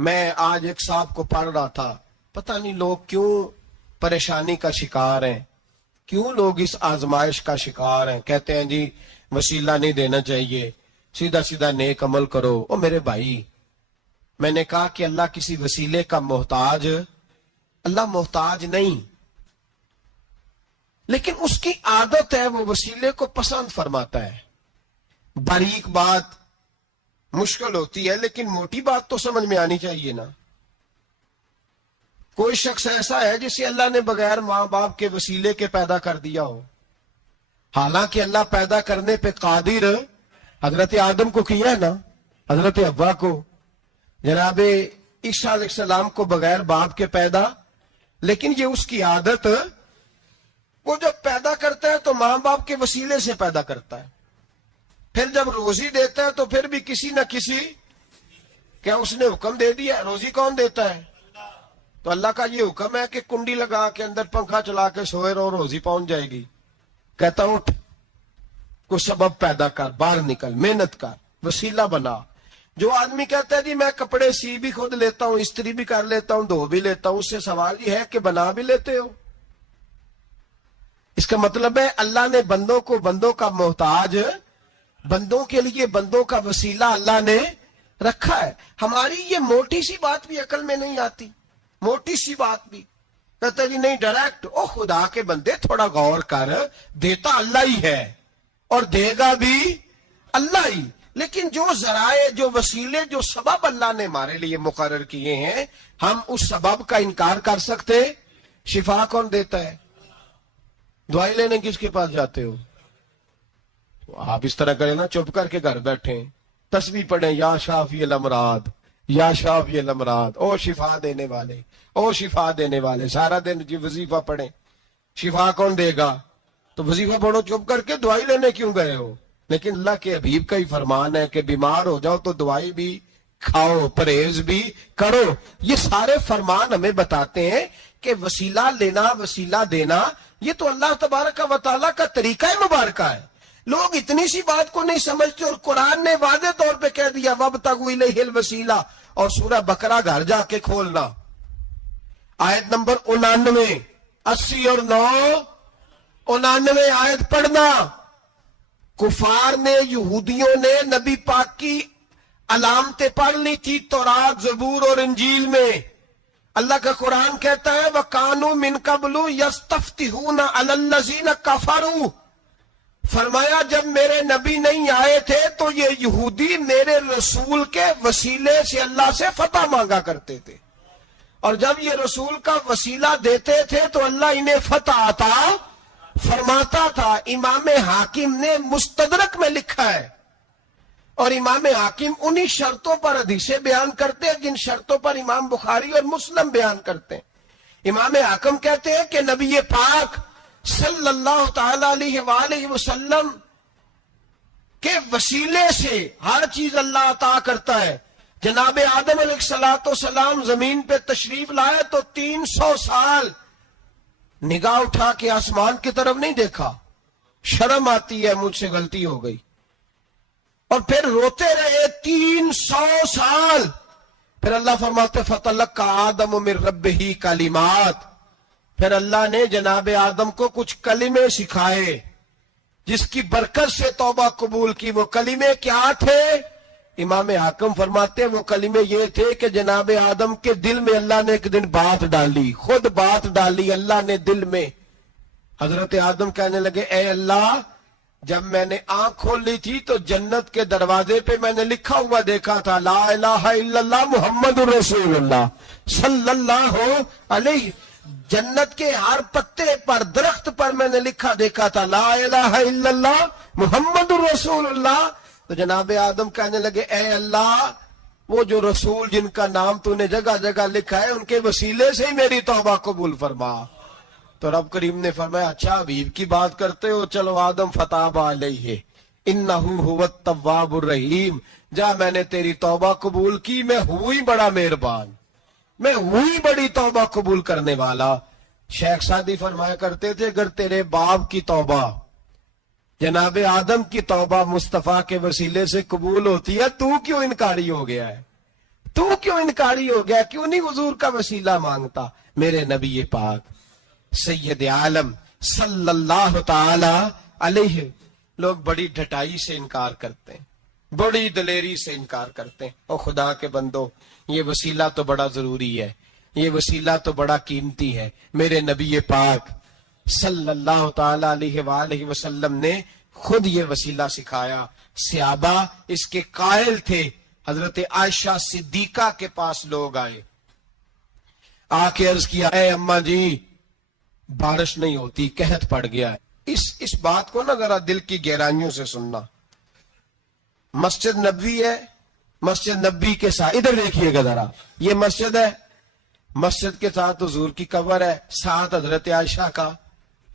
میں آج ایک صاحب کو پڑھ رہا تھا، پتہ نہیں لوگ کیوں پریشانی کا شکار ہیں، کیوں لوگ اس آزمائش کا شکار ہیں، کہتے ہیں جی وسیلہ نہیں دینا چاہیے، سیدھا سیدھا نیک عمل کرو۔ او میرے بھائی، میں نے کہا کہ اللہ کسی وسیلے کا محتاج، اللہ محتاج نہیں، لیکن اس کی عادت ہے، وہ وسیلے کو پسند فرماتا ہے۔ باریک بات مشکل ہوتی ہے، لیکن موٹی بات تو سمجھ میں آنی چاہیے نا۔ کوئی شخص ایسا ہے جسے اللہ نے بغیر ماں باپ کے وسیلے کے پیدا کر دیا ہو، حالانکہ اللہ پیدا کرنے پہ قادر حضرت آدم کو کیا ہے نا، حضرت حوا کو، جناب عیسیٰ علیہ السلام کو بغیر باپ کے پیدا، لیکن یہ اس کی عادت، وہ جب پیدا کرتا ہے تو ماں باپ کے وسیلے سے پیدا کرتا ہے، پھر جب روزی دیتا ہے تو پھر بھی کسی نہ کسی، کیا اس نے حکم دے دیا؟ روزی کون دیتا ہے؟ تو اللہ کا یہ حکم ہے کہ کنڈی لگا کے اندر پنکھا چلا کے سوئے رہو، روزی پہنچ جائے گی۔ کہتا ہوں اٹھ، کوئی سبب پیدا کر، باہر نکل، محنت کر، وسیلہ بنا۔ جو آدمی کہتا ہے جی میں کپڑے سی بھی خود لیتا ہوں، استری بھی کر لیتا ہوں، دھو بھی لیتا ہوں، اس سے سوال یہ ہے کہ بنا بھی لیتے ہو؟ اس کا مطلب ہے اللہ نے بندوں کو بندوں کا محتاج، بندوں کے لیے بندوں کا وسیلہ اللہ نے رکھا ہے۔ ہماری یہ موٹی سی بات بھی عقل میں نہیں آتی، موٹی سی بات بھی کہتا جی نہیں ڈائریکٹ۔ او خدا کے بندے تھوڑا غور کر، دیتا اللہ ہی ہے اور دے گا بھی اللہ ہی، لیکن جو ذرائع، جو وسیلے، جو سبب اللہ نے ہمارے لیے مقرر کیے ہیں، ہم اس سبب کا انکار کر سکتے؟ شفا کون دیتا ہے؟ دوائی لینے کس کے پاس جاتے ہو؟ آپ اس طرح کریں نا، چپ کر کے گھر بیٹھیں، تسبیح پڑھیں، یا شافی الامراض، یا شافی الامراض، او شفا دینے والے، او شفا دینے والے، سارا دن جی وظیفہ پڑھیں، شفا کون دے گا؟ تو وظیفہ پڑھو چپ کر کے، دوائی لینے کیوں گئے ہو؟ لیکن اللہ کے حبیب کا ہی فرمان ہے کہ بیمار ہو جاؤ تو دوائی بھی کھاؤ، پرہیز بھی کرو۔ یہ سارے فرمان ہمیں بتاتے ہیں کہ وسیلہ لینا، وسیلہ دینا، یہ تو اللہ تبارک و تعالیٰ کا طریقہ مبارکہ ہے۔ لوگ اتنی سی بات کو نہیں سمجھتے، اور قرآن نے واضح طور پہ کہہ دیا وَابْتَغُوا إِلَيْهِ الْوَسِيلَةَ، اور سورہ بقرہ گھر جا کے کھولنا، آیت نمبر 99، 80 اور 9، 99 آیت پڑھنا۔ کفار نے، یہودیوں نے نبی پاک کی علامتیں پڑھ لی تھی تورات، زبور اور انجیل میں۔ اللہ کا قرآن کہتا ہے وَكَانُوا مِن قَبْلُ يَسْتَفْتِحُونَ عَلَى الَّذِينَ كَفَرُوا، فرمایا جب میرے نبی نہیں آئے تھے تو یہ یہودی میرے رسول کے وسیلے سے اللہ سے فتح مانگا کرتے تھے، اور جب یہ رسول کا وسیلہ دیتے تھے تو اللہ انہیں فتح عطا فرماتا تھا۔ امام حاکم نے مستدرک میں لکھا ہے، اور امام حاکم انہی شرطوں پر حدیثیں بیان کرتے ہیں جن شرطوں پر امام بخاری اور مسلم بیان کرتے ہیں۔ امام حاکم کہتے ہیں کہ نبی پاک صلی اللہ تعالی علیہ وآلہ وسلم کے وسیلے سے ہر چیز اللہ عطا کرتا ہے۔ جناب آدم علیہ السلام زمین پہ تشریف لائے تو 300 سال نگاہ اٹھا کے آسمان کی طرف نہیں دیکھا، شرم آتی ہے مجھ سے غلطی ہو گئی، اور پھر روتے رہے 300 سال۔ پھر اللہ فرماتے فَتَلَقَّى آدَمُ مِن رَبِّهِ کلمات، پھر اللہ نے جناب آدم کو کچھ کلمے سکھائے جس کی برکت سے توبہ قبول کی۔ وہ کلمے کیا تھے؟ امام حاکم فرماتے ہیں وہ کلمے یہ تھے کہ جناب آدم کے دل میں اللہ نے ایک دن بات ڈالی، خود بات ڈالی اللہ نے دل میں۔ حضرت آدم کہنے لگے اے اللہ، جب میں نے آنکھ کھول لی تھی تو جنت کے دروازے پہ میں نے لکھا ہوا دیکھا تھا لا الہ الا اللہ محمد رسول اللہ صلی اللہ علیہ، جنت کے ہر پتے پر، درخت پر میں نے لکھا دیکھا تھا لا الہ الا اللہ محمد رسول اللہ۔ تو جناب آدم کہنے لگے اے اللہ، وہ جو رسول جن کا نام تو نے جگہ جگہ لکھا ہے ان کے وسیلے سے ہی میری توبہ قبول فرما۔ تو رب کریم نے فرمایا اچھا حبیب کی بات کرتے ہو، چلو آدم فتاب علیہ انہ هو التواب الرحیم، جا میں نے تیری توبہ قبول کی، میں ہوئی بڑا مہربان، میں ہوئی بڑی توبہ قبول کرنے والا۔ شیخ سعدی فرمایا کرتے تھے اگر تیرے باپ کی توبہ، جناب آدم کی توبہ مصطفیٰ کے وسیلے سے قبول ہوتی ہے، تو کیوں انکاری ہو گیا ہے؟ تو کیوں انکاری ہو گیا, کیوں نہیں حضور کا وسیلہ مانگتا؟ میرے نبی پاک سید عالم صلی اللہ تعالی علیہ. لوگ بڑی ڈٹائی سے انکار کرتے ہیں, بڑی دلیری سے انکار کرتے ہیں. او خدا کے بندو, یہ وسیلہ تو بڑا ضروری ہے, یہ وسیلہ تو بڑا قیمتی ہے. میرے نبی پاک صلی اللہ تعالی علیہ وآلہ وسلم نے خود یہ وسیلہ سکھایا. صحابہ اس کے قائل تھے. حضرت عائشہ صدیقہ کے پاس لوگ آئے, آ کے عرض کیا, اے اماں جی بارش نہیں ہوتی, قحط پڑ گیا ہے. اس بات کو نا ذرا دل کی گہرائیوں سے سننا. مسجد نبوی ہے, مسجد نبوی کے ساتھ ادھر دیکھیے گا ذرا, یہ مسجد ہے, مسجد کے ساتھ حضور کی قبر ہے, ساتھ حضرت عائشہ کا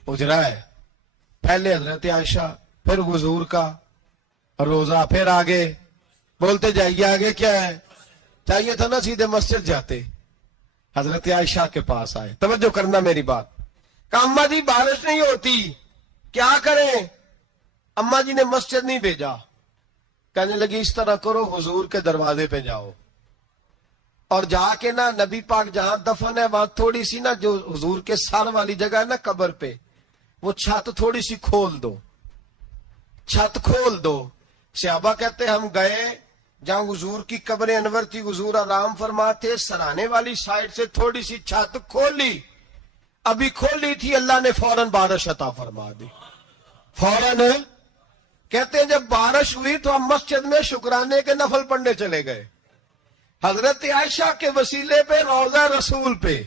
حجرہ ہے. پہلے حضرت عائشہ, پھر حضور کا روزہ, پھر آگے بولتے جائیے آگے کیا ہے. چاہیے تھا نا سیدھے مسجد جاتے, حضرت عائشہ کے پاس آئے. توجہ کرنا میری بات. کہ اماں جی بارش نہیں ہوتی, کیا کریں؟ اماں جی نے مسجد نہیں بھیجا, کہنے لگی اس طرح کرو, حضور کے دروازے پہ جاؤ اور جا کے نا نبی پاک جہاں دفن ہے وہاں تھوڑی سی نا جو حضور کے سر والی جگہ ہے نا قبر پہ, وہ چھت تھوڑی سی کھول دو, چھت کھول دو. صحابہ کہتے ہم گئے جہاں حضور کی قبر انور تھی, حضور آرام فرماتے, سرانے والی سائڈ سے تھوڑی سی چھت کھولی, ابھی کھولی تھی اللہ نے فوراً بارش عطا فرما دی. فوراً کہتے ہیں جب بارش ہوئی تو ہم مسجد میں شکرانے کے نفل پڑھنے چلے گئے, حضرت عائشہ کے وسیلے پہ, روضہ رسول پہ.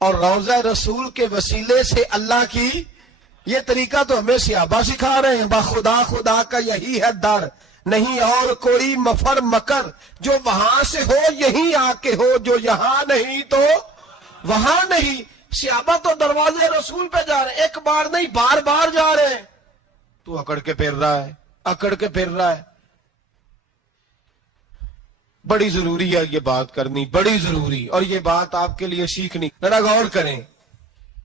اور روضہ رسول کے وسیلے سے اللہ کی, یہ طریقہ تو ہمیں صحابہ سکھا رہے ہیں. بخدا خدا کا یہی ہے در, نہیں اور کوئی مفر مکر, جو وہاں سے ہو یہیں آ کے ہو, جو یہاں نہیں تو وہاں نہیں. صحابہ تو دروازے رسول پہ جا رہے ہیں, ایک بار نہیں بار بار جا رہے ہیں. تو اکڑ کے پھر رہا ہے, اکڑ کے پھر رہا ہے. بڑی ضروری ہے یہ بات کرنی, بڑی ضروری, اور یہ بات آپ کے لیے سیکھنی. ذرا غور کریں,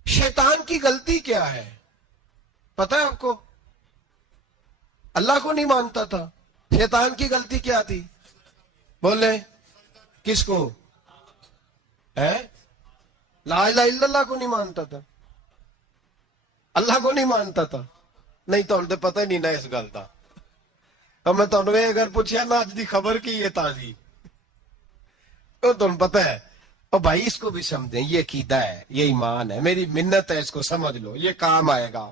شیطان کی غلطی کیا ہے پتہ ہے آپ کو؟ اللہ کو نہیں مانتا تھا. شیطان کی غلطی کیا تھی؟ بولے کس کو ہے؟ لا الہ الا اللہ کو نہیں مانتا تھا, اللہ کو نہیں مانتا تھا. نہیں تو انہیں پتہ ہی نہیں نا اس گل کا. اور میں تو اگر پوچھا نا اج دی خبر کی یہ تازی, تو تمہیں پتہ ہے. اور بھائی اس کو بھی سمجھیں, یہ عقیدہ ہے, یہ ایمان ہے, میری منت ہے, اس کو سمجھ لو, یہ کام آئے گا.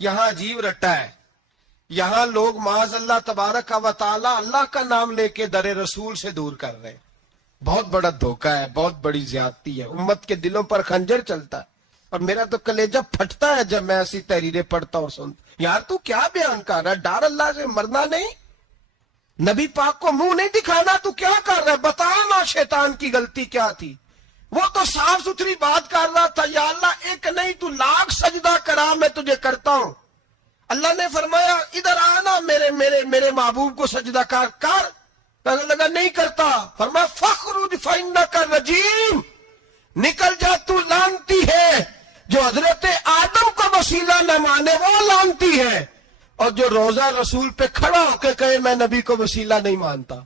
یہاں عجیب رٹا ہے, یہاں لوگ معاذ اللہ تبارک و تعالی اللہ کا نام لے کے در رسول سے دور کر رہے ہیں. بہت بڑا دھوکہ ہے, بہت بڑی زیادتی ہے. امت کے دلوں پر خنجر چلتا ہے, اور میرا تو کلیجہ پھٹتا ہے جب میں ایسی تحریریں پڑھتا اور سنتا. یار تو کیا بیان کر رہا ہے؟ ڈر اللہ سے مرنا نہیں, نبی پاک کو منہ نہیں دکھانا, تو کیا کر رہا ہے؟ بتا نا شیطان کی غلطی کیا تھی. وہ تو صاف ستھری بات کر رہا تھا, یا اللہ ایک نہیں تو لاکھ سجدہ کرا میں تجھے کرتا ہوں. اللہ نے فرمایا ادھر آنا, میرے محبوب کو سجدہ کر. کہنے لگا نہیں کرتا. فرمایا فخرج فإنک رجیم, نکل جا تو لعنتی ہے. جو حضرت آدم کا وسیلہ نہ مانے وہ لعنتی ہے, اور جو روزہ رسول پہ کھڑا ہو کے کہے میں نبی کو وسیلہ نہیں مانتا,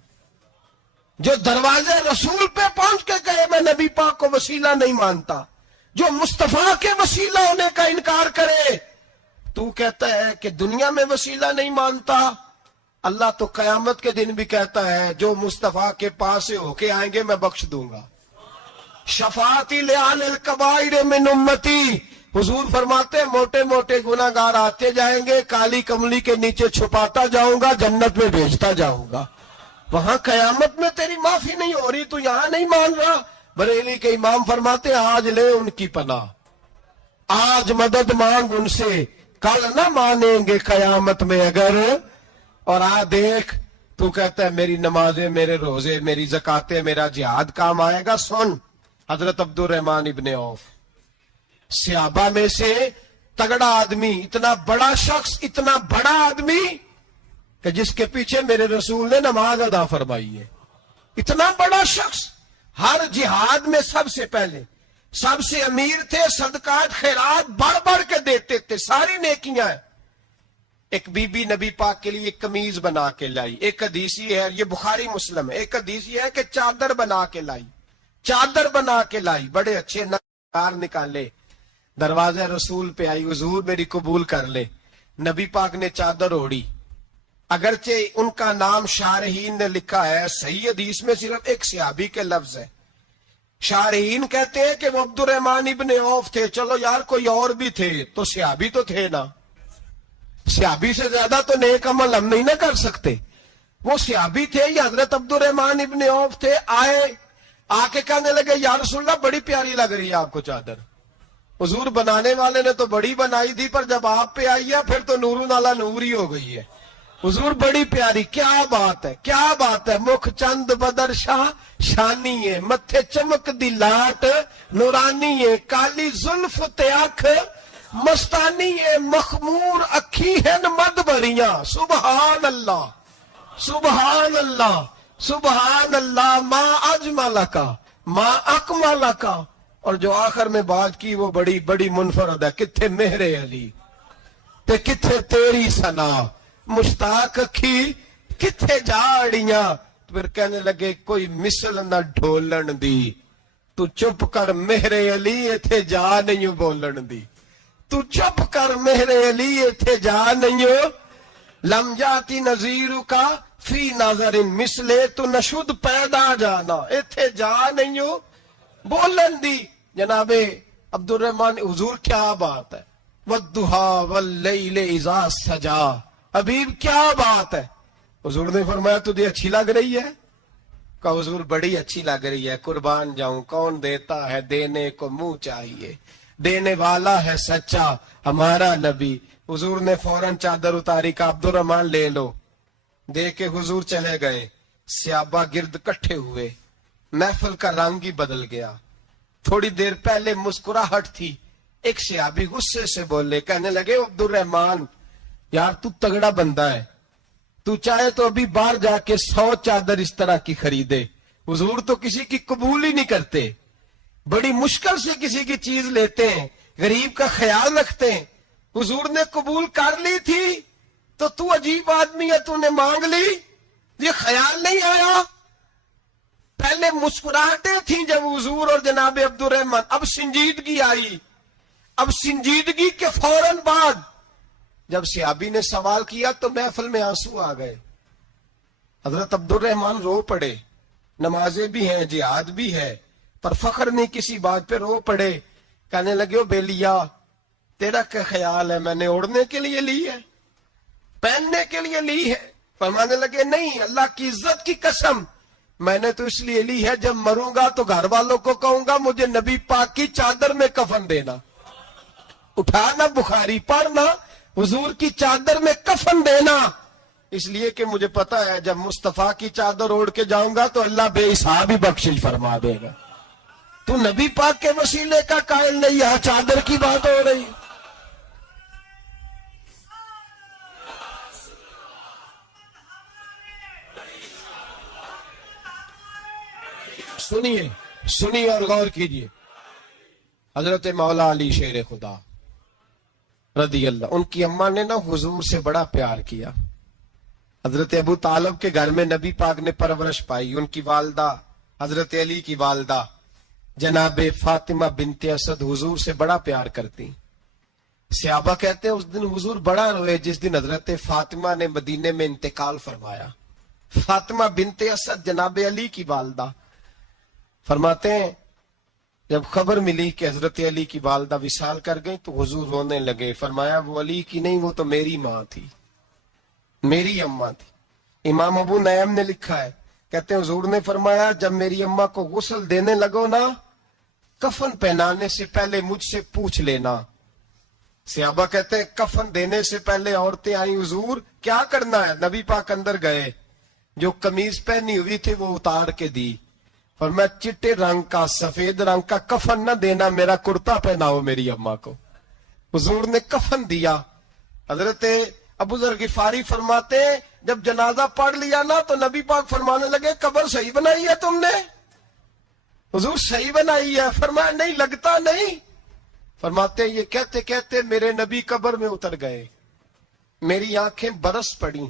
جو دروازے رسول پہ پہنچ کے کہے میں نبی پاک کو وسیلہ نہیں مانتا, جو مصطفیٰ کے وسیلہ ہونے کا انکار کرے. تو کہتا ہے کہ دنیا میں وسیلہ نہیں مانتا, اللہ تو قیامت کے دن بھی کہتا ہے جو مصطفیٰ کے پاس سے ہو کے آئیں گے میں بخش دوں گا. شفاعتی لعن الکبائر من امتی, حضور فرماتے ہیں موٹے موٹے گناہگار آتے جائیں گے, کالی کملی کے نیچے چھپاتا جاؤں گا, جنت میں بھیجتا جاؤں گا. وہاں قیامت میں تیری معافی نہیں ہو رہی, تو یہاں نہیں مان رہا. بریلی کے امام فرماتے ہیں آج لے ان کی پناہ, آج مدد مانگ ان سے, کل نہ مانیں گے قیامت میں اگر. اور دیکھ تو کہتا ہے میری نمازیں, میرے روزے, میری زکاتیں, میرا جہاد کام آئے گا. سن, حضرت عبد الرحمن ابن عوف صحابہ میں سے تگڑا آدمی, اتنا بڑا شخص, اتنا بڑا آدمی کہ جس کے پیچھے میرے رسول نے نماز ادا فرمائی ہے. اتنا بڑا شخص ہر جہاد میں سب سے پہلے, سب سے امیر تھے, صدقات خیرات بڑھ بڑھ کے دیتے تھے, ساری نیکیاں ہیں. ایک بی بی نبی پاک کے لیے ایک قمیض بنا کے لائی. ایک حدیث یہ ہے, یہ بخاری مسلم ہے, ایک حدیث یہ ہے کہ چادر بنا کے لائی, چادر بنا کے لائی, بڑے اچھے نگار نکالے, دروازے رسول پہ آئی, حضور میری قبول کر لے. نبی پاک نے چادر اوڑھی, اگرچہ ان کا نام شارحین نے لکھا ہے, صحیح حدیث میں صرف ایک صحابی کے لفظ ہے. شارحین کہتے ہیں کہ وہ عبد الرحمن ابن عوف تھے. چلو یار کوئی اور بھی تھے تو صحابی تو تھے نا, صحابی سے زیادہ تو نیک عمل ہم نہیں نہ کر سکتے. وہ صحابی تھے, یہ حضرت عبد الرحمن ابن عوف تھے. آئے, آ کے کہنے لگے یا رسول اللہ بڑی پیاری لگ رہی ہے آپ کو چادر. حضور بنانے والے نے تو بڑی بنائی تھی, پر جب آپ پہ آئی ہے پھر تو نور نالا نوری ہو گئی ہے. حضور بڑی پیاری, کیا بات ہے, کیا بات ہے. مکھ چند بدر شاہ شانی ہے, متھے چمک دی لاٹ نورانی ہے, کالی زلف تے اکھ مستانی ہے, مخمور اکھی ہیں مد بریاں. سبحان اللہ, سبحان اللہ, سبحان اللہ. ما اجمل کا, ما اکمل کا. اور جو آخر میں بات کی وہ بڑی بڑی منفرد ہے, کتھے مہر علی تے کتھے تیری ثنا, مشتاق اکھی کتھے جاڑیاں. پھر کہنے لگے کوئی مثل نہ ڈھولن دی, تو چپ کر مہر علی ایتھے جا نہیں بولن دی. تو چپ کر مہر علی ایتھے جا نہیں. لم جاتی نظیر کا فی نظر مثلے, تو نشد پیدا جانا ایتھے جا نہیں بولن دی. جناب عبد الرحمن, حضور کیا بات ہے. والضحی واللیل اذا سجا, حبیب کیا بات ہے. حضور نے فرمایا تجھے اچھی لگ رہی ہے؟ کہا حضور بڑی اچھی لگ رہی ہے, قربان جاؤں, کون دیتا ہے دینے کو منہ چاہیے, دینے والا ہے سچا ہمارا نبی. حضور نے فوراً چادر اتاری, کا عبد الرحمن لے لو. دے کے حضور چلے گئے. صحابہ گرد کٹھے ہوئے, محفل کا رنگ ہی بدل گیا. تھوڑی دیر پہلے مسکراہٹ تھی, ایک صحابی غصے سے بولے, کہنے لگے عبد الرحمن یار تو تگڑا بندہ ہے, تو چاہے تو ابھی باہر جا کے 100 چادر اس طرح کی خریدے. حضور تو کسی کی قبول ہی نہیں کرتے, بڑی مشکل سے کسی کی چیز لیتے ہیں, غریب کا خیال رکھتے ہیں. حضور نے قبول کر لی تھی تو عجیب آدمی ہے, تو نے مانگ لی, یہ خیال نہیں آیا. پہلے مسکراہٹیں تھیں جب حضور اور جناب عبد الرحمن, اب سنجیدگی آئی. اب سنجیدگی کے فوراً بعد جب صحابی نے سوال کیا تو محفل میں آنسو آ گئے. حضرت عبد الرحمن رو پڑے, نمازیں بھی ہیں, جہاد بھی ہے, پر فخر نہیں کسی بات پہ, رو پڑے. کہنے لگے, او بیلیا تیرا کیا خیال ہے, میں نے اوڑھنے کے لیے لی ہے, پہننے کے لیے لی ہے؟ فرمانے لگے نہیں, اللہ کی عزت کی قسم, میں نے تو اس لیے لی ہے جب مروں گا تو گھر والوں کو کہوں گا مجھے نبی پاک کی چادر میں کفن دینا. اٹھانا بخاری, پڑھنا, حضور کی چادر میں کفن دینا, اس لیے کہ مجھے پتا ہے جب مصطفیٰ کی چادر اوڑھ کے جاؤں گا تو اللہ بے حساب ہی بخشش فرما دے گا. تو نبی پاک کے وسیلے کا قائل نہیں, یہاں چادر کی بات ہو رہی. سنیے, سنیے اور غور کیجیے. حضرت مولا علی شیر خدا رضی اللہ, ان کی اماں نے نا حضور سے بڑا پیار کیا. حضرت ابو طالب کے گھر میں نبی پاک نے پرورش پائی. ان کی والدہ حضرت علی کی والدہ جناب فاطمہ بنت اسد حضور سے بڑا پیار کرتی. صحابہ کہتے ہیں اس دن حضور بڑا روئے جس دن حضرت فاطمہ نے مدینے میں انتقال فرمایا. فاطمہ بنت اسد جناب علی کی والدہ فرماتے ہیں جب خبر ملی کہ حضرت علی کی والدہ وصال کر گئی تو حضور رونے لگے. فرمایا وہ علی کی نہیں, وہ تو میری ماں تھی, میری اماں تھی. امام ابو نعیم نے لکھا ہے, کہتے ہیں حضور نے فرمایا جب میری اماں کو غسل دینے لگو نا, کفن پہنانے سے پہلے مجھ سے پوچھ لینا. صحابہ کہتے ہیں کفن دینے سے پہلے عورتیں آئیں, حضور کیا کرنا ہے؟ نبی پاک اندر گئے, جو قمیض پہنی ہوئی تھی وہ اتار کے دی. فرمایا چٹے رنگ کا, سفید رنگ کا کفن نہ دینا, میرا کرتا پہناؤ میری اماں کو. حضور نے کفن دیا. حضرت ابو ذر غفاری فرماتے ہیں جب جنازہ پڑھ لیا نا تو نبی پاک فرمانے لگے قبر صحیح بنائی ہے تم نے؟ حضور صحیح بنائی ہے. فرمایا نہیں, لگتا نہیں. فرماتے ہیں یہ کہتے کہتے میرے نبی قبر میں اتر گئے. میری آنکھیں برس پڑی.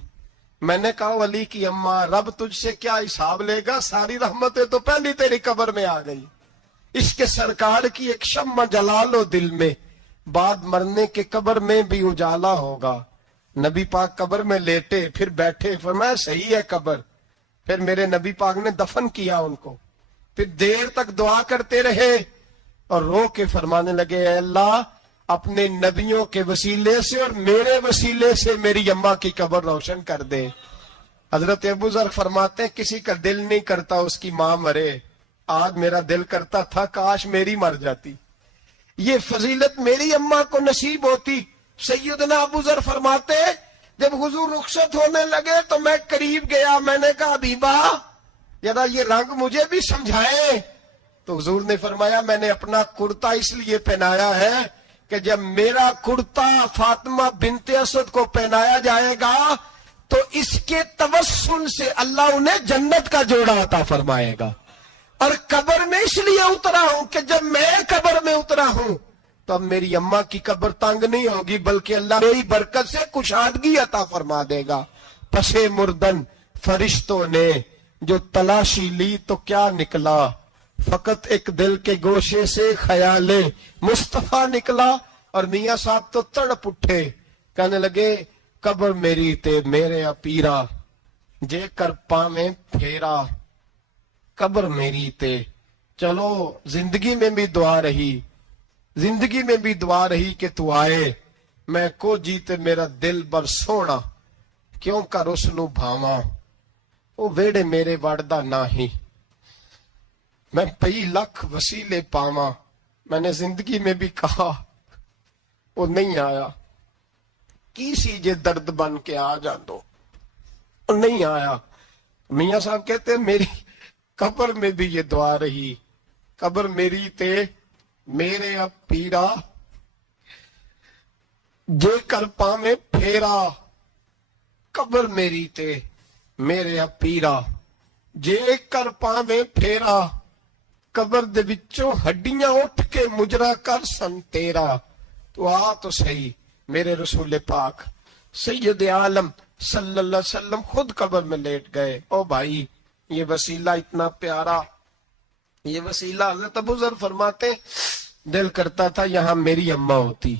میں نے کہا ولی کی اماں رب تجھ سے کیا حساب لے گا, ساری رحمتیں تو پہلی تیری قبر میں آ گئی. عشق سرکار کی ایک شمع جلا لو دل میں, بعد مرنے کے قبر میں بھی اجالا ہوگا. نبی پاک قبر میں لیٹے, پھر بیٹھے, فرمایا صحیح ہے قبر. پھر میرے نبی پاک نے دفن کیا ان کو. پھر دیر تک دعا کرتے رہے اور رو کے فرمانے لگے, اے اللہ اپنے نبیوں کے وسیلے سے اور میرے وسیلے سے میری اماں کی قبر روشن کر دے. حضرت ابو ذر فرماتے ہیں کسی کا دل نہیں کرتا اس کی ماں مرے, آج میرا دل کرتا تھا کاش میری مر جاتی, یہ فضیلت میری اماں کو نصیب ہوتی. سیدنا ابو ذر فرماتے جب حضور رخصت ہونے لگے تو میں قریب گیا, میں نے کہا حبیبہ ذرا یہ رنگ مجھے بھی سمجھائیں. تو حضور نے فرمایا میں نے اپنا کرتا اس لیے پہنایا ہے کہ جب میرا کرتا فاطمہ بنت اسد کو پہنایا جائے گا تو اس کے توسل سے اللہ انہیں جنت کا جوڑا عطا فرمائے گا. اور قبر میں اس لیے اترا ہوں کہ جب میں قبر میں اترا ہوں تو اب میری اماں کی قبر تنگ نہیں ہوگی, بلکہ اللہ میری برکت سے کشادگی عطا فرما دے گا. پسے مردن فرشتوں نے جو تلاشی لی تو کیا نکلا, فقط ایک دل کے گوشے سے خیال مصطفیٰ نکلا. اور میاں صاحب تو تڑپ اٹھے, کہنے لگے قبر میری تے میرے پیرا جے کر پاویں پھیرا, قبر میری تے. چلو زندگی میں بھی دعا رہی, زندگی میں بھی دعا رہی کہ تو آئے, میں کو جیتے میرا دل بر سونا کیوں کر اس نو بھاواں, او ویڑے میرے وڑدا ناہی میں پئی لکھ وسیلے پاواں. میں نے زندگی میں بھی کہا وہ نہیں آیا, کی سی جے درد بن کے آ جان دو, وہ نہیں آیا. میاں صاحب کہتے ہیں میری قبر میں بھی یہ دعا رہی, قبر میری تے میرے اب پیرا جے کر پاویں پھیرا, قبر میری تے میرے اب پیرا جے کر پاویں پھیرا, قبر دے وچوں ہڈیاں اٹھ کے مجرا کر سن تیرا. تو آ تو صحیح میرے رسول پاک سید عالم صلی اللہ علیہ وسلم خود قبر میں لیٹ گئے. او بھائی یہ وسیلہ اتنا پیارا, یہ وسیلہ حضرت ابو ذر فرماتے دل کرتا تھا یہاں میری اماں ہوتی,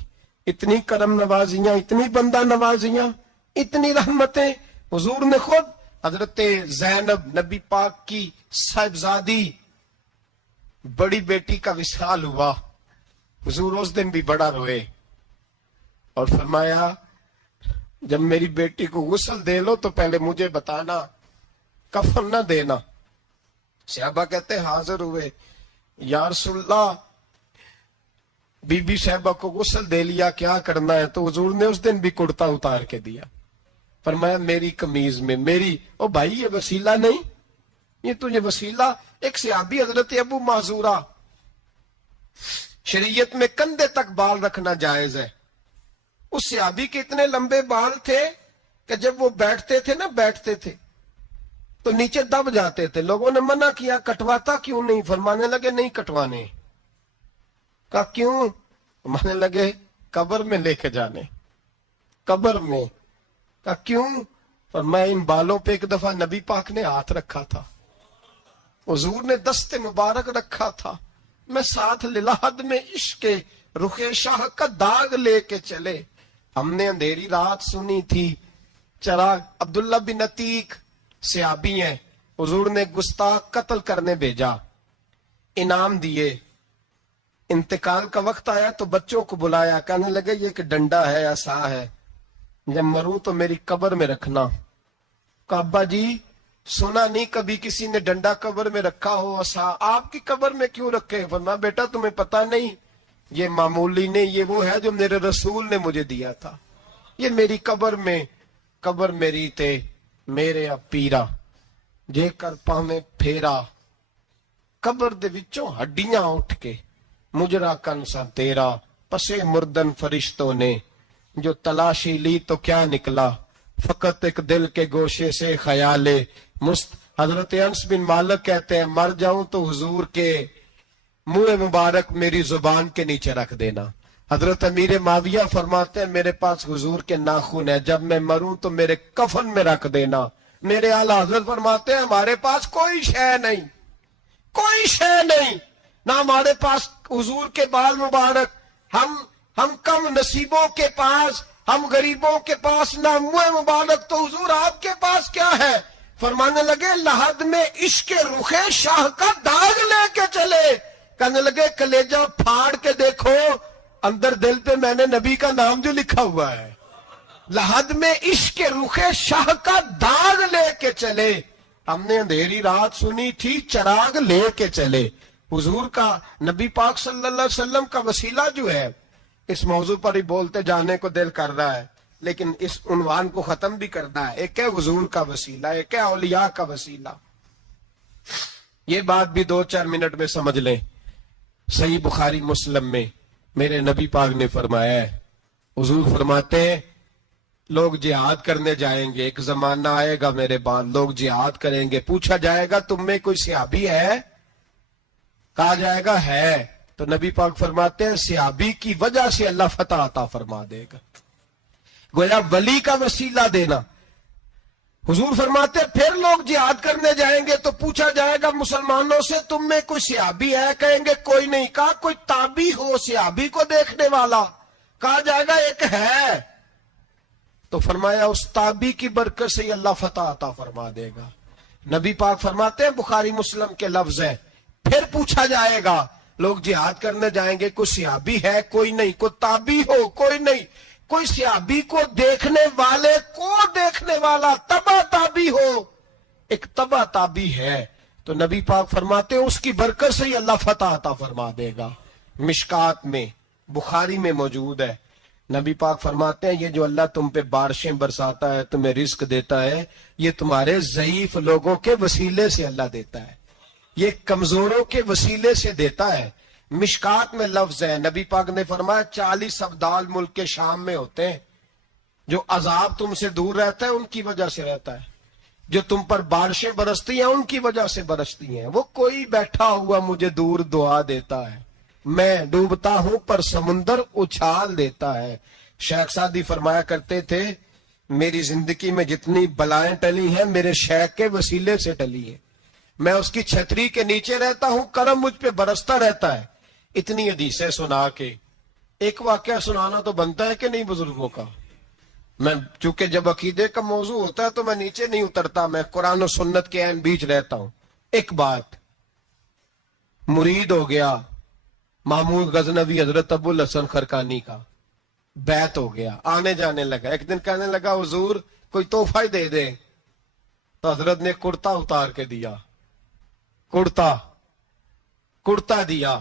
اتنی کرم نوازیاں, اتنی بندہ نوازیاں, اتنی رحمتیں. حضور نے خود حضرت زینب نبی پاک کی صاحبزادی بڑی بیٹی کا وصال ہوا, حضور اس دن بھی بڑا روئے اور فرمایا جب میری بیٹی کو غسل دے لو تو پہلے مجھے بتانا, کفن نہ دینا. صحابہ کہتے حاضر ہوئے, یا رسول اللہ بی بی صاحبہ کو غسل دے لیا کیا کرنا ہے؟ تو حضور نے اس دن بھی کرتا اتار کے دیا, فرمایا میری قمیض میں میری. او بھائی یہ وسیلہ نہیں, یہ تو یہ وسیلہ. ایک صحابی حضرت ابو معذورہ, شریعت میں کندھے تک بال رکھنا جائز ہے. اس صحابی کے اتنے لمبے بال تھے کہ جب وہ بیٹھتے تھے تو نیچے دب جاتے تھے. لوگوں نے منع کیا کٹواتا کیوں نہیں؟ فرمانے لگے نہیں کٹوانے. کہا کیوں؟ فرمانے لگے قبر میں لے کے جانے, قبر میں. کہا کیوں؟ فرمایا ان بالوں پہ ایک دفعہ نبی پاک نے ہاتھ رکھا تھا, حضور نے دست مبارک رکھا تھا, میں ساتھ للہد میں عشق رخ شاہ کا داغ لے کے چلے. ہم نے اندھیری رات سنی تھی چراغ. عبداللہ بن عتیق صحابی ہیں, حضور نے گستاخ قتل کرنے بھیجا, انعام دیے. انتقال کا وقت آیا تو بچوں کو بلایا, کہنے لگے یہ کہ ڈنڈا ہے عصا ہے, جب مروں تو میری قبر میں رکھنا. کہا ابا جی سنا نہیں کبھی کسی نے ڈنڈا قبر میں رکھا ہو, عصا آپ کی قبر میں کیوں رکھے؟ فرمایا بیٹا تمہیں پتہ نہیں, یہ معمولی نہیں, یہ وہ ہے جو میرے رسول نے مجھے دیا تھا. یہ میری قبر میں, قبر میری تے میرے اب پیرا جے کر پاویں پھیرا, قبر دے وچوں ہڈیاں اٹھ کے مجرا کن سا تیرا. پسے مردن فرشتوں نے جو تلاشی لی تو کیا نکلا, فقط ایک دل کے گوشے سے خیال حضرت انس بن مالک کہتے ہیں مر جاؤں تو حضور کے منہ مبارک میری زبان کے نیچے رکھ دینا. حضرت امیر معاویہ فرماتے ہیں میرے پاس حضور کے ناخن ہے، جب میں مروں تو میرے کفن میں رکھ دینا۔ میرے اعلیٰ حضرت فرماتے ہیں ہمارے پاس کوئی شے نہیں، کوئی شے نہیں، نہ ہمارے پاس حضور کے بال مبارک، ہم کم نصیبوں کے پاس، ہم غریبوں کے پاس نہ منہ مبارک، تو حضور آپ کے پاس کیا ہے؟ فرمانے لگے لحد میں عشق رخ شاہ کا داغ لے کے چلے۔ کہنے لگے کلیجہ پھاڑ کے دیکھو اندر دل پہ میں نے نبی کا نام جو لکھا ہوا ہے۔ لحد میں عشق رخ شاہ کا داغ لے کے چلے، ہم نے اندھیری رات سنی تھی چراغ لے کے چلے۔ حضور کا، نبی پاک صلی اللہ علیہ وسلم کا وسیلہ جو ہے، اس موضوع پر ہی بولتے جانے کو دل کر رہا ہے، لیکن اس عنوان کو ختم بھی کرنا ہے۔ ایک ہے حضور کا وسیلہ، ایک ہے اولیاء کا وسیلہ۔ یہ بات بھی 2-4 منٹ میں سمجھ لیں۔ صحیح بخاری مسلم میں میرے نبی پاک نے فرمایا ہے، حضور فرماتے ہیں لوگ جہاد کرنے جائیں گے، ایک زمانہ آئے گا میرے بعد لوگ جہاد کریں گے، پوچھا جائے گا تم میں کوئی صحابی ہے؟ کہا جائے گا ہے، تو نبی پاک فرماتے ہیں صحابی کی وجہ سے اللہ فتح عطا فرما دے گا۔ گویا ولی کا وسیلہ دینا۔ حضور فرماتے ہیں پھر لوگ جہاد کرنے جائیں گے تو پوچھا جائے گا مسلمانوں سے تم میں کوئی صحابی ہے؟ کہیں گے کوئی نہیں۔ کہا کوئی تابعی ہو صحابی کو دیکھنے والا؟ کہا جائے گا ایک ہے، تو فرمایا اس تابعی کی برکت سے اللہ فتح عطا فرما دے گا۔ نبی پاک فرماتے ہیں بخاری مسلم کے لفظ ہے، پھر پوچھا جائے گا لوگ جہاد کرنے جائیں گے کوئی صحابی ہے؟ کوئی نہیں۔ کوئی تابعی ہو؟ کوئی نہیں۔ کوئی صحابی کو دیکھنے والے کو دیکھنے والا تبع تابعی ہو؟ ایک تبع تابعی ہے، تو نبی پاک فرماتے ہیں اس کی برکت سے ہی اللہ فتح عطا فرما دے گا۔ مشکات میں، بخاری میں موجود ہے، نبی پاک فرماتے ہیں یہ جو اللہ تم پہ بارشیں برساتا ہے، تمہیں رزق دیتا ہے، یہ تمہارے ضعیف لوگوں کے وسیلے سے اللہ دیتا ہے، یہ کمزوروں کے وسیلے سے دیتا ہے۔ مشکات میں لفظ ہے، نبی پاک نے فرمایا 40 ابدال ملک کے شام میں ہوتے ہیں، جو عذاب تم سے دور رہتا ہے ان کی وجہ سے رہتا ہے، جو تم پر بارشیں برستی ہیں ان کی وجہ سے برستی ہیں۔ وہ کوئی بیٹھا ہوا مجھے دور دعا دیتا ہے، میں ڈوبتا ہوں پر سمندر اچھال دیتا ہے۔ شیخ سعدی فرمایا کرتے تھے میری زندگی میں جتنی بلائیں ٹلی ہیں میرے شیخ کے وسیلے سے ٹلی ہے، میں اس کی چھتری کے نیچے رہتا ہوں، کرم مجھ پہ برستا رہتا ہے۔ اتنی حدیثیں سنا کے ایک واقعہ سنانا تو بنتا ہے کہ نہیں بزرگوں کا؟ میں چونکہ جب عقیدے کا موضوع ہوتا ہے تو میں نیچے نہیں اترتا، میں قرآن و سنت کے عین بیچ رہتا ہوں۔ ایک بات، مرید ہو گیا محمود غزنوی حضرت ابو الحسن خرقانی کا، بیعت ہو گیا، آنے جانے لگا۔ ایک دن کہنے لگا حضور کوئی تحفہ ہی دے دے، تو حضرت نے کرتا اتار کے دیا، کرتا دیا۔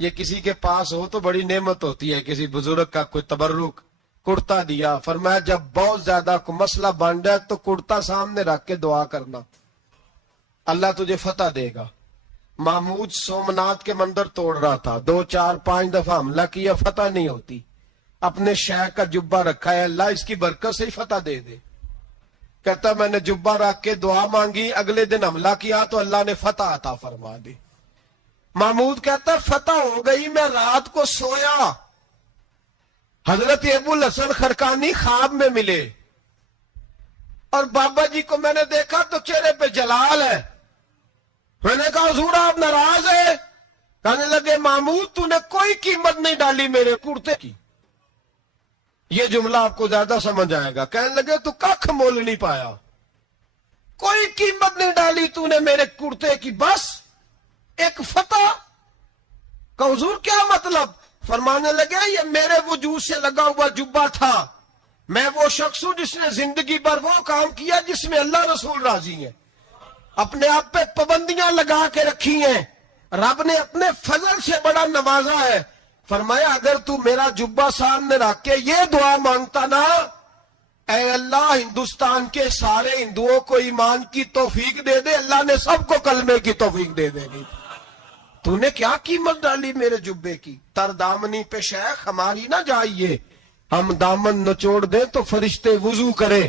یہ کسی کے پاس ہو تو بڑی نعمت ہوتی ہے، کسی بزرگ کا کوئی تبرک، کرتا دیا۔ فرمایا جب بہت زیادہ کوئی مسئلہ بن جائے تو کرتا سامنے رکھ کے دعا کرنا، اللہ تجھے فتح دے گا۔ محمود سومنات کے مندر توڑ رہا تھا، 2 4 5 دفعہ حملہ کیا، فتح نہیں ہوتی۔ اپنے شیخ کا جبہ رکھا ہے، اللہ اس کی برکت سے ہی فتح دے دے۔ کہتا میں نے جبہ رکھ کے دعا مانگی، اگلے دن حملہ کیا تو اللہ نے فتح عطا فرما دی۔ محمود کہتا فتح ہو گئی، میں رات کو سویا، حضرت ابو الحسن خرقانی خواب میں ملے، اور بابا جی کو میں نے دیکھا تو چہرے پہ جلال ہے۔ میں نے کہا حضور آپ ناراض ہے؟ کہنے لگے محمود تو نے کوئی قیمت نہیں ڈالی میرے کرتے کی۔ یہ جملہ آپ کو زیادہ سمجھ آئے گا۔ کہنے لگے تو ککھ مول نہیں پایا، کوئی قیمت نہیں ڈالی تو نے میرے کرتے کی، بس ایک فتح۔ کہ حضور کیا مطلب؟ فرمانے لگے یہ میرے وجود سے لگا ہوا جبہ تھا، میں وہ شخص ہوں جس نے زندگی بھر وہ کام کیا جس میں اللہ رسول راضی ہیں، اپنے آپ پہ پابندیاں لگا کے رکھی ہیں، رب نے اپنے فضل سے بڑا نوازا ہے۔ فرمایا اگر تو میرا جبہ سامنے رکھ کے یہ دعا مانگتا نا، اے اللہ ہندوستان کے سارے ہندوؤں کو ایمان کی توفیق دے دے، اللہ نے سب کو کلمے کی توفیق دے دے گی۔ تو نے کیا قیمت ڈالی میرے جبے کی؟ تر دامنی پہ شیخ ہماری نہ جائیے، ہم دامن نچوڑ دیں تو فرشتے وضو کرے،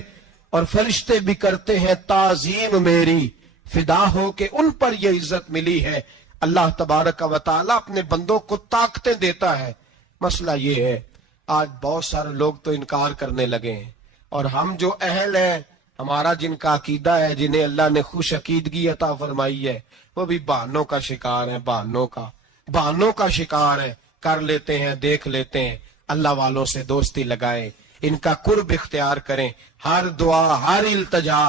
اور فرشتے بھی کرتے ہیں تعظیم میری، فدا ہو کہ ان پر یہ عزت ملی ہے۔ اللہ تبارک و تعالیٰ اپنے بندوں کو طاقتیں دیتا ہے، مسئلہ یہ ہے آج بہت سارے لوگ تو انکار کرنے لگے ہیں، اور ہم جو اہل ہیں، ہمارا جن کا عقیدہ ہے، جنہیں اللہ نے خوش عقیدگی عطا فرمائی ہے، وہ بھی بہانوں کا شکار ہیں، بہانوں کا شکار ہے، کر لیتے ہیں، دیکھ لیتے ہیں۔ اللہ والوں سے دوستی لگائیں، ان کا قرب اختیار کریں، ہر دعا، ہر التجا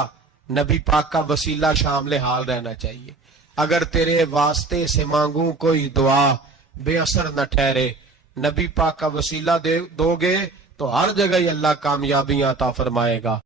نبی پاک کا وسیلہ شامل حال رہنا چاہیے۔ اگر تیرے واسطے سے مانگوں کوئی دعا بے اثر نہ ٹھہرے، نبی پاک کا وسیلہ دو گے تو ہر جگہ ہی اللہ کامیابیاں عطا فرمائے گا۔